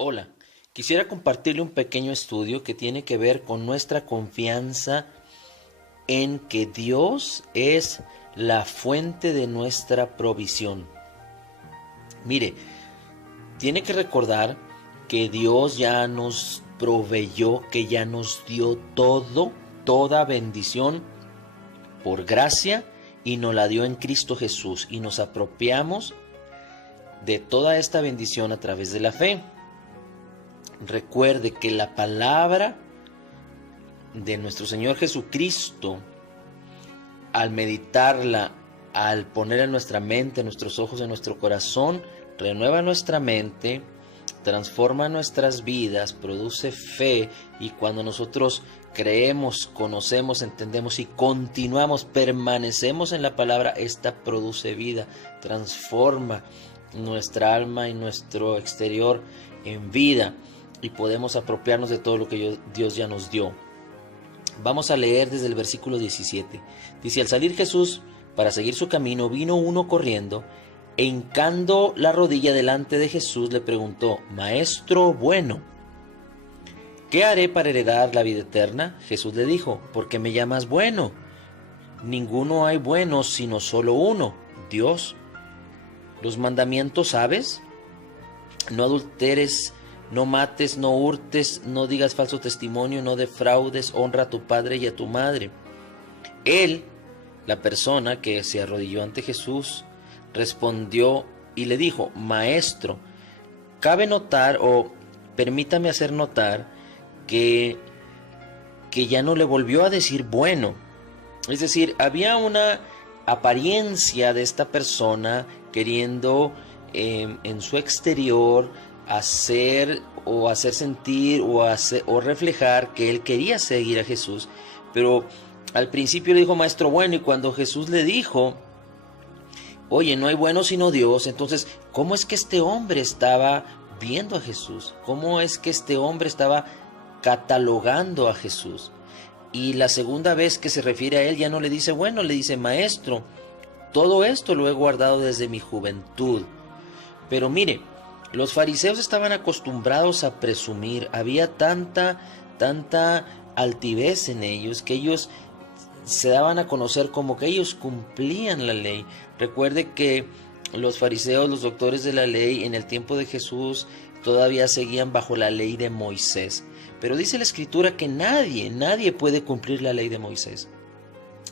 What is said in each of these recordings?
Hola, quisiera compartirle un pequeño estudio que tiene que ver con nuestra confianza en que Dios es la fuente de nuestra provisión. Mire, tiene que recordar que Dios ya nos proveyó, que ya nos dio toda bendición por gracia y nos la dio en Cristo Jesús y nos apropiamos de toda esta bendición a través de la fe. Recuerde que la palabra de nuestro Señor Jesucristo, al meditarla, al poner en nuestra mente, en nuestros ojos, en nuestro corazón, renueva nuestra mente, transforma nuestras vidas, produce fe, y cuando nosotros creemos, conocemos, entendemos y continuamos, permanecemos en la palabra, esta produce vida, transforma nuestra alma y nuestro exterior en vida, y podemos apropiarnos de todo lo que Dios ya nos dio. Vamos a leer desde el versículo 17. Dice: al salir Jesús para seguir su camino, vino uno corriendo, e hincando la rodilla delante de Jesús, le preguntó: Maestro bueno, ¿qué haré para heredar la vida eterna? Jesús le dijo: ¿por qué me llamas bueno? Ninguno hay bueno sino solo uno, Dios. Los mandamientos, ¿sabes? No adulteres, no mates, no hurtes, no digas falso testimonio, no defraudes, honra a tu padre y a tu madre. Él, la persona que se arrodilló ante Jesús, respondió y le dijo: Maestro, cabe notar, o permítame hacer notar, que ya no le volvió a decir bueno. Es decir, había una apariencia de esta persona queriendo en su exterior hacer sentir o reflejar que él quería seguir a Jesús, pero al principio le dijo maestro bueno, y cuando Jesús le dijo: oye, no hay bueno sino Dios, entonces, ¿cómo es que este hombre estaba viendo a Jesús? ¿Cómo es que este hombre estaba catalogando a Jesús? Y la segunda vez que se refiere a él ya no le dice bueno, le dice: maestro, todo esto lo he guardado desde mi juventud. Pero mire, los fariseos estaban acostumbrados a presumir, había tanta altivez en ellos, que ellos se daban a conocer como que ellos cumplían la ley. Recuerde que los fariseos, los doctores de la ley, en el tiempo de Jesús todavía seguían bajo la ley de Moisés. Pero dice la Escritura que nadie puede cumplir la ley de Moisés.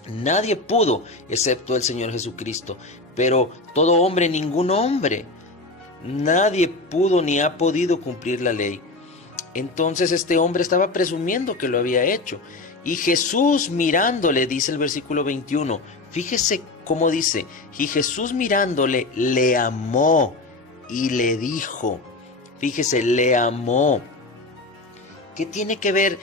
Nadie pudo, excepto el Señor Jesucristo. Pero todo hombre, ningún hombre, nadie pudo ni ha podido cumplir la ley. Entonces este hombre estaba presumiendo que lo había hecho. Y Jesús mirándole, dice el versículo 21, fíjese cómo dice: y Jesús mirándole le amó y le dijo. Fíjese, le amó. ¿Qué tiene que ver?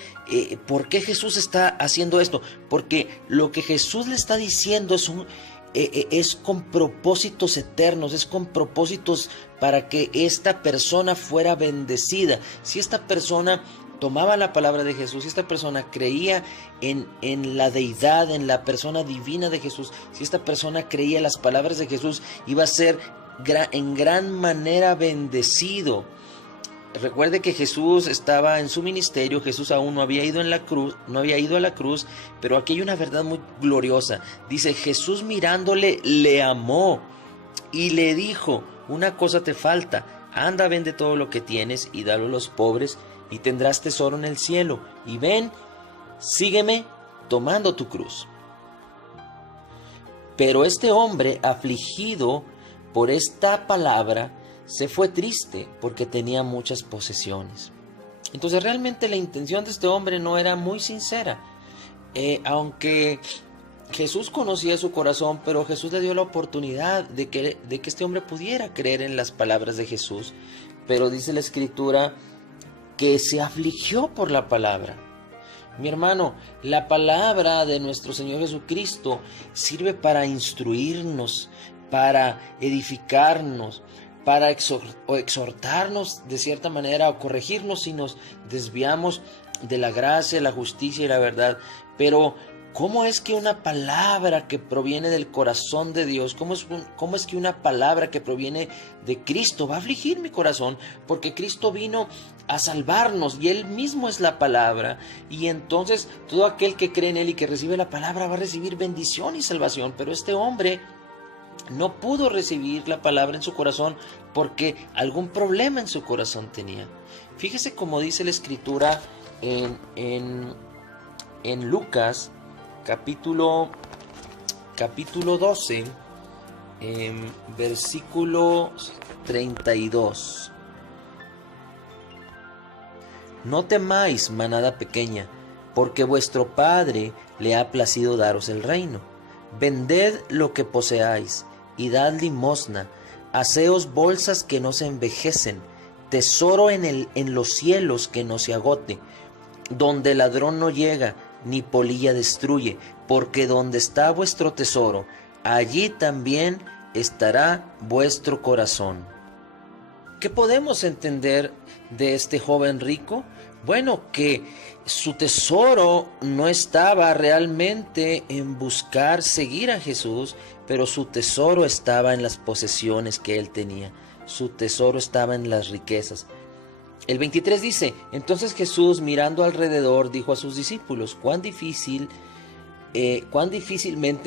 ¿Por qué Jesús está haciendo esto? Porque lo que Jesús le está diciendo es con propósitos eternos, es con propósitos para que esta persona fuera bendecida. Si esta persona tomaba la palabra de Jesús, si esta persona creía en la deidad, en la persona divina de Jesús, si esta persona creía en las palabras de Jesús, iba a ser en gran manera bendecido. Recuerde que Jesús estaba en su ministerio, Jesús aún no había ido a la cruz, pero aquí hay una verdad muy gloriosa. Dice: Jesús mirándole le amó y le dijo: una cosa te falta, anda, vende todo lo que tienes y dalo a los pobres, y tendrás tesoro en el cielo, y ven, sígueme tomando tu cruz. Pero este hombre, afligido por esta palabra, se fue triste porque tenía muchas posesiones. Entonces realmente la intención de este hombre no era muy sincera. Aunque Jesús conocía su corazón, pero Jesús le dio la oportunidad de que este hombre pudiera creer en las palabras de Jesús. Pero dice la Escritura que se afligió por la palabra. Mi hermano, la palabra de nuestro Señor Jesucristo sirve para instruirnos, para edificarnos, para exhortarnos de cierta manera, o corregirnos si nos desviamos de la gracia, la justicia y la verdad. Pero ¿Cómo es que una palabra que proviene del corazón de Dios, cómo es que una palabra que proviene de Cristo va a afligir mi corazón? Porque Cristo vino a salvarnos y Él mismo es la palabra. Y entonces todo aquel que cree en Él y que recibe la palabra va a recibir bendición y salvación. Pero este hombre no pudo recibir la palabra en su corazón porque algún problema en su corazón tenía. Fíjese cómo dice la Escritura en Lucas capítulo 12, versículo 32. No temáis, manada pequeña, porque vuestro Padre le ha placido daros el reino. Vended lo que poseáis y dad limosna. Haceos bolsas que no se envejecen, tesoro en los cielos que no se agote, donde ladrón no llega ni polilla destruye, porque donde está vuestro tesoro, allí también estará vuestro corazón. ¿Qué podemos entender de este joven rico? Bueno, que su tesoro no estaba realmente en buscar seguir a Jesús, pero su tesoro estaba en las posesiones que él tenía. Su tesoro estaba en las riquezas. El 23 dice: entonces Jesús, mirando alrededor, dijo a sus discípulos: cuán difícilmente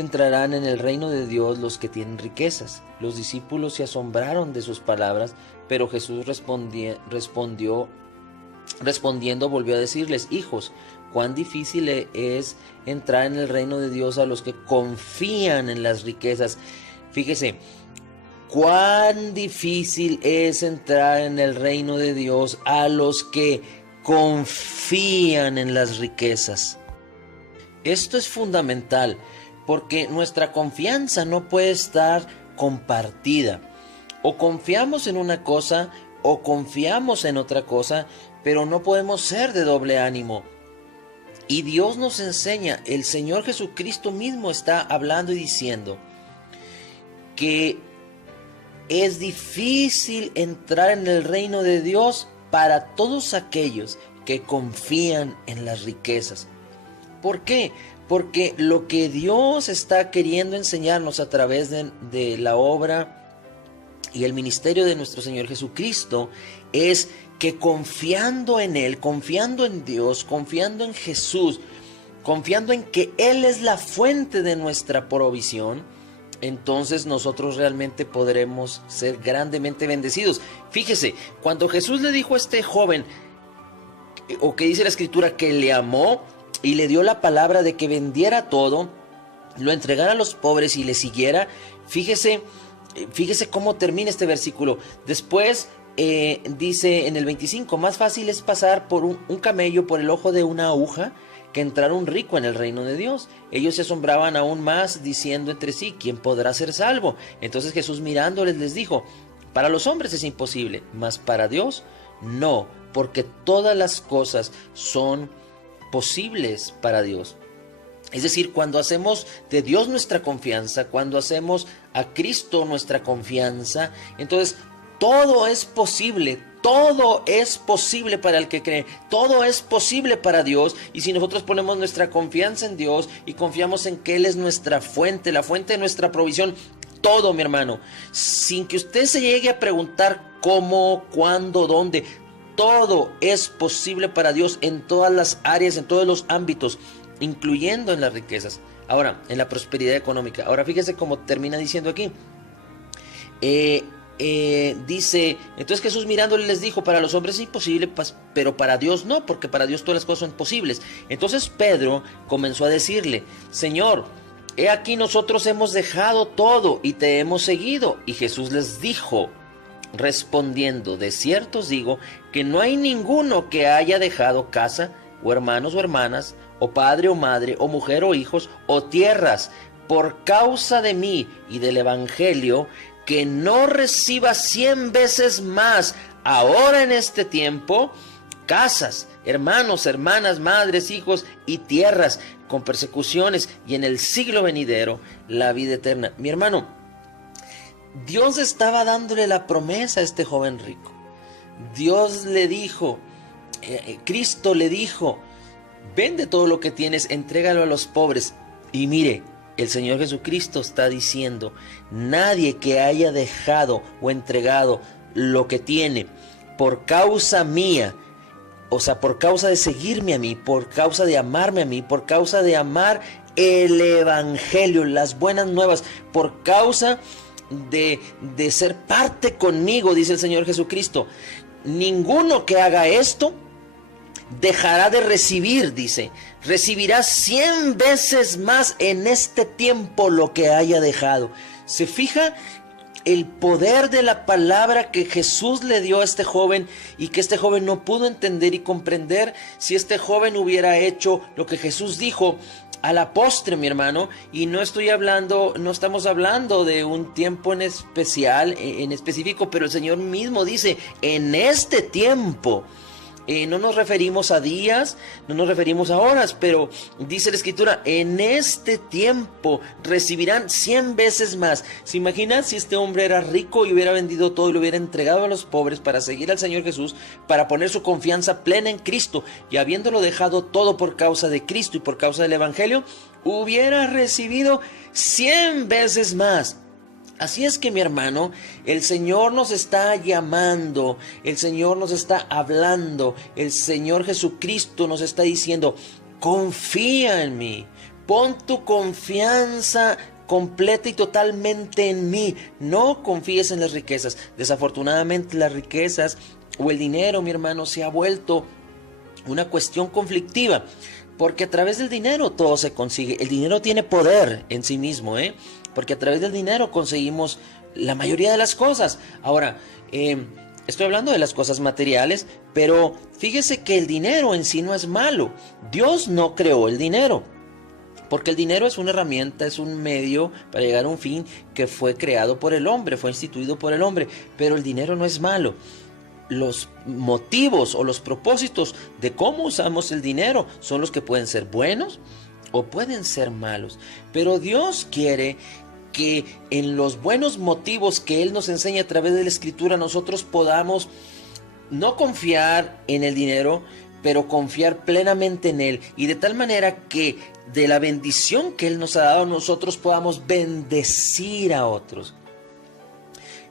entrarán en el reino de Dios los que tienen riquezas. Los discípulos se asombraron de sus palabras, pero Jesús respondiendo volvió a decirles: hijos, cuán difícil es entrar en el reino de Dios a los que confían en las riquezas. Fíjese, cuán difícil es entrar en el reino de Dios a los que confían en las riquezas. Esto es fundamental, porque nuestra confianza no puede estar compartida. O confiamos en una cosa o confiamos en otra cosa, pero no podemos ser de doble ánimo. Y Dios nos enseña, el Señor Jesucristo mismo está hablando y diciendo que es difícil entrar en el reino de Dios para todos aquellos que confían en las riquezas. ¿Por qué? Porque lo que Dios está queriendo enseñarnos a través de la obra y el ministerio de nuestro Señor Jesucristo es que confiando en Él, confiando en Dios, confiando en Jesús, confiando en que Él es la fuente de nuestra provisión, entonces nosotros realmente podremos ser grandemente bendecidos. Fíjese, cuando Jesús le dijo a este joven, o que dice la Escritura, que le amó y le dio la palabra de que vendiera todo, lo entregara a los pobres y le siguiera, fíjese cómo termina este versículo. Después dice en el 25, más fácil es pasar por un camello por el ojo de una aguja que entrar un rico en el reino de Dios. Ellos se asombraban aún más, diciendo entre sí: ¿quién podrá ser salvo? Entonces Jesús, mirándoles, les dijo: para los hombres es imposible, mas para Dios no, porque todas las cosas son posibles para Dios. Es decir, cuando hacemos de Dios nuestra confianza, cuando hacemos a Cristo nuestra confianza, entonces todo es posible. Todo es posible para el que cree, todo es posible para Dios. Y si nosotros ponemos nuestra confianza en Dios y confiamos en que Él es nuestra fuente, la fuente de nuestra provisión, todo, mi hermano, sin que usted se llegue a preguntar cómo, cuándo, dónde, todo es posible para Dios en todas las áreas, en todos los ámbitos, incluyendo en las riquezas. Ahora, en la prosperidad económica. Ahora fíjese cómo termina diciendo aquí. Dice, entonces Jesús mirándole les dijo: para los hombres es imposible, pero para Dios no, porque para Dios todas las cosas son posibles. Entonces Pedro comenzó a decirle: Señor, he aquí nosotros hemos dejado todo y te hemos seguido. Y Jesús les dijo, respondiendo: de cierto os digo que no hay ninguno que haya dejado casa, o hermanos o hermanas, o padre o madre, o mujer o hijos, o tierras, por causa de mí y del evangelio, que no reciba 100 veces más ahora en este tiempo casas, hermanos, hermanas, madres, hijos y tierras, con persecuciones, y en el siglo venidero la vida eterna. Mi hermano, Dios estaba dándole la promesa a este joven rico. Dios le dijo, Cristo le dijo: vende todo lo que tienes, entrégalo a los pobres, Y mire, el Señor Jesucristo está diciendo, nadie que haya dejado o entregado lo que tiene por causa mía, o sea, por causa de seguirme a mí, por causa de amarme a mí, por causa de amar el Evangelio, las buenas nuevas, por causa de ser parte conmigo, dice el Señor Jesucristo. Ninguno que haga esto dejará de recibir, dice, recibirá 100 veces más en este tiempo lo que haya dejado. ¿Se fija el poder de la palabra que Jesús le dio a este joven y que este joven no pudo entender y comprender? Si este joven hubiera hecho lo que Jesús dijo a la postre, mi hermano, y no estamos hablando de un tiempo en especial, en específico, pero el Señor mismo dice, en este tiempo. No nos referimos a días, no nos referimos a horas, pero dice la Escritura, en este tiempo recibirán 100 veces más. ¿Se imaginan si este hombre era rico y hubiera vendido todo y lo hubiera entregado a los pobres para seguir al Señor Jesús, para poner su confianza plena en Cristo, y habiéndolo dejado todo por causa de Cristo y por causa del Evangelio, hubiera recibido 100 veces más? Así es que, mi hermano, el Señor nos está llamando, el Señor nos está hablando, el Señor Jesucristo nos está diciendo, confía en mí, pon tu confianza completa y totalmente en mí, no confíes en las riquezas. Desafortunadamente las riquezas o el dinero, mi hermano, se ha vuelto una cuestión conflictiva. Porque a través del dinero todo se consigue. El dinero tiene poder en sí mismo, porque a través del dinero conseguimos la mayoría de las cosas. Ahora, estoy hablando de las cosas materiales, pero fíjese que el dinero en sí no es malo. Dios no creó el dinero, porque el dinero es una herramienta, es un medio para llegar a un fin que fue creado por el hombre, fue instituido por el hombre, pero el dinero no es malo. Los motivos o los propósitos de cómo usamos el dinero son los que pueden ser buenos o pueden ser malos. Pero Dios quiere que en los buenos motivos que Él nos enseña a través de la Escritura nosotros podamos no confiar en el dinero, pero confiar plenamente en Él, y de tal manera que de la bendición que Él nos ha dado nosotros podamos bendecir a otros.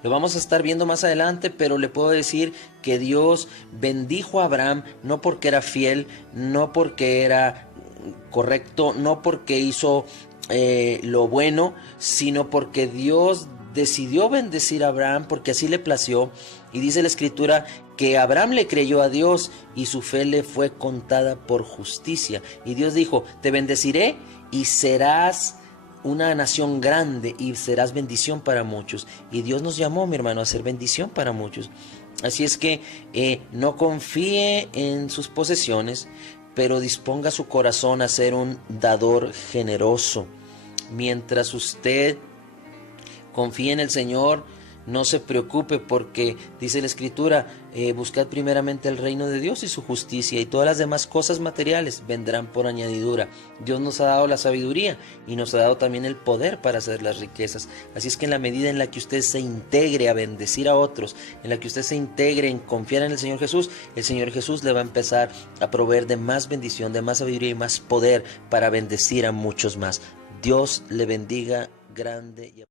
Lo vamos a estar viendo más adelante, pero le puedo decir que Dios bendijo a Abraham no porque era fiel, no porque era correcto, no porque hizo lo bueno, sino porque Dios decidió bendecir a Abraham porque así le plació. Y dice la Escritura que Abraham le creyó a Dios y su fe le fue contada por justicia. Y Dios dijo, te bendeciré y serás una nación grande y serás bendición para muchos. Y Dios nos llamó, mi hermano, a ser bendición para muchos. Así es que no confíe en sus posesiones, pero disponga su corazón a ser un dador generoso. Mientras usted confíe en el Señor, no se preocupe, porque dice la Escritura, buscad primeramente el reino de Dios y su justicia, y todas las demás cosas materiales vendrán por añadidura. Dios nos ha dado la sabiduría y nos ha dado también el poder para hacer las riquezas. Así es que en la medida en la que usted se integre a bendecir a otros, en la que usted se integre en confiar en el Señor Jesús le va a empezar a proveer de más bendición, de más sabiduría y más poder para bendecir a muchos más. Dios le bendiga grande y